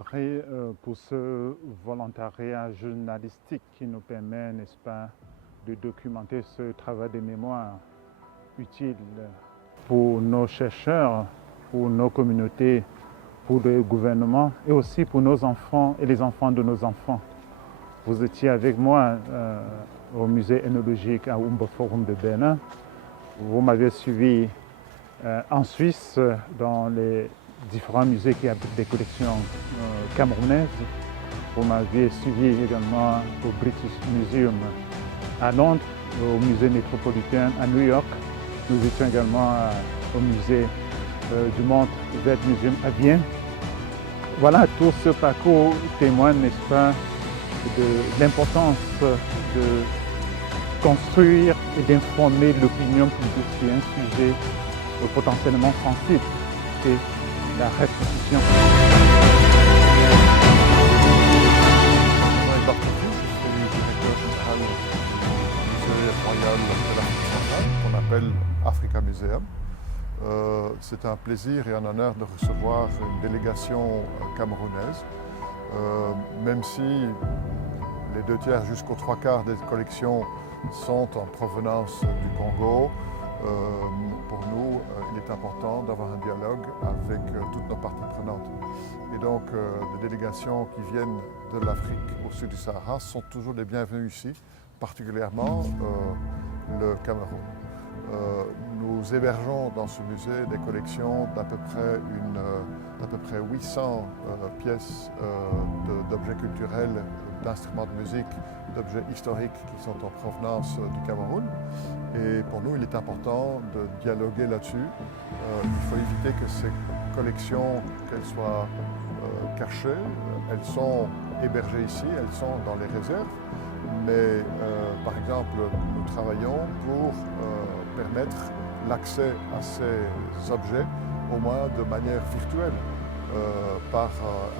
André, pour ce volontariat journalistique qui nous permet, n'est-ce pas, de documenter ce travail de mémoire utile pour nos chercheurs, pour nos communautés, pour le gouvernement et aussi pour nos enfants et les enfants de nos enfants. Vous étiez avec moi au musée ethnologique à Humboldt Forum de Berlin. Vous m'avez suivi en Suisse dans les différents musées qui abritent des collections camerounaises. Vous m'aviez suivi également au British Museum à Londres, au musée métropolitain à New York. Nous étions également au musée du Monde Vet Museum à Vienne. Voilà, tout ce parcours témoigne, n'est-ce pas, de l'importance de construire et d'informer l'opinion publique sur un sujet potentiellement sensible, c'est la restitution. Je suis directeur général du musée royal de l'Afrique centrale, qu'on appelle Africa Museum. C'est un plaisir et un honneur de recevoir une délégation camerounaise, même si les 2/3 jusqu'aux 3/4 des collections sont en provenance du Congo. Pour nous, il est important d'avoir un dialogue avec toutes nos parties prenantes. Et donc, des délégations qui viennent de l'Afrique au sud du Sahara sont toujours les bienvenues ici, particulièrement le Cameroun. Nous hébergeons dans ce musée des collections d'à peu près 800 pièces d'objets culturels, d'instruments de musique, d'objets historiques qui sont en provenance du Cameroun. Et pour nous, il est important de dialoguer là-dessus. Il faut éviter que ces collections, qu'elles soient cachées, elles sont hébergées ici, elles sont dans les réserves. Mais par exemple, nous travaillons pour permettre l'accès à ces objets, au moins de manière virtuelle, par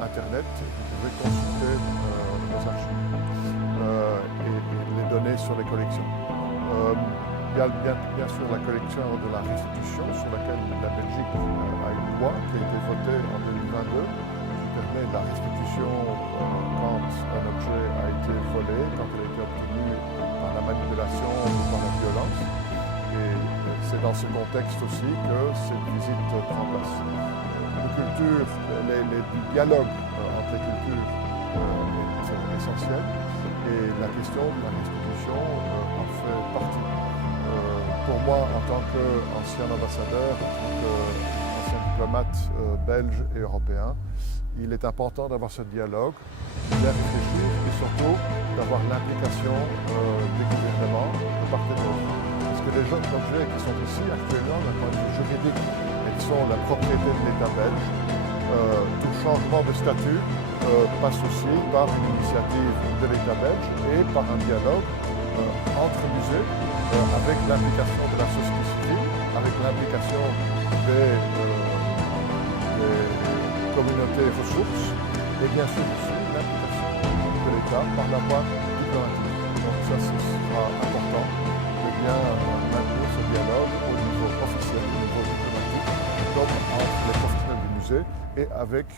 Internet. Vous pouvez consulter nos archives et les données sur les collections. Il y a bien sûr la collection de la restitution sur laquelle la Belgique a une loi qui a été votée en 2022 qui permet la restitution quand un objet a été volé, quand il a été obtenu par la manipulation ou par la violence. Et c'est dans ce contexte aussi que cette visite prend place. Le dialogue entre les cultures est essentiel et la question de la restitution en fait partie. Pour moi, en tant qu'ancien ambassadeur, en tant qu'ancien diplomate belge et européen, il est important d'avoir ce dialogue, de bien réfléchir et surtout d'avoir l'implication des gouvernements de part et d'autre. Parce que les jeunes objets qui sont ici actuellement, d'un point de vue juridique, ils sont la propriété de l'État belge. Tout changement de statut passe aussi par une initiative de l'État belge et par un dialogue entre musées avec l'implication de la société civile, avec l'implication des communautés ressources et bien sûr aussi l'implication de l'État par la voie diplomatique. Donc ça, ce sera important de bien maintenir ce dialogue au niveau officiel, au niveau diplomatique, comme entre les professionnels du musée et avec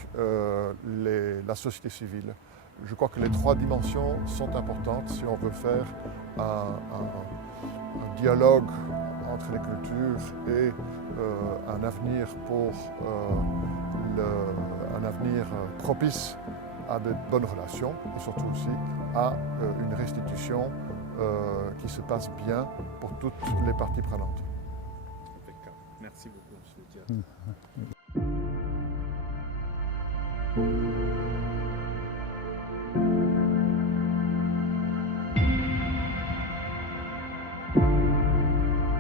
la société civile. Je crois que les 3 dimensions sont importantes si on veut faire un dialogue entre les cultures et un avenir un avenir propice à de bonnes relations et surtout aussi à une restitution qui se passe bien pour toutes les parties prenantes. Impeccable. Merci beaucoup, monsieur le directeur.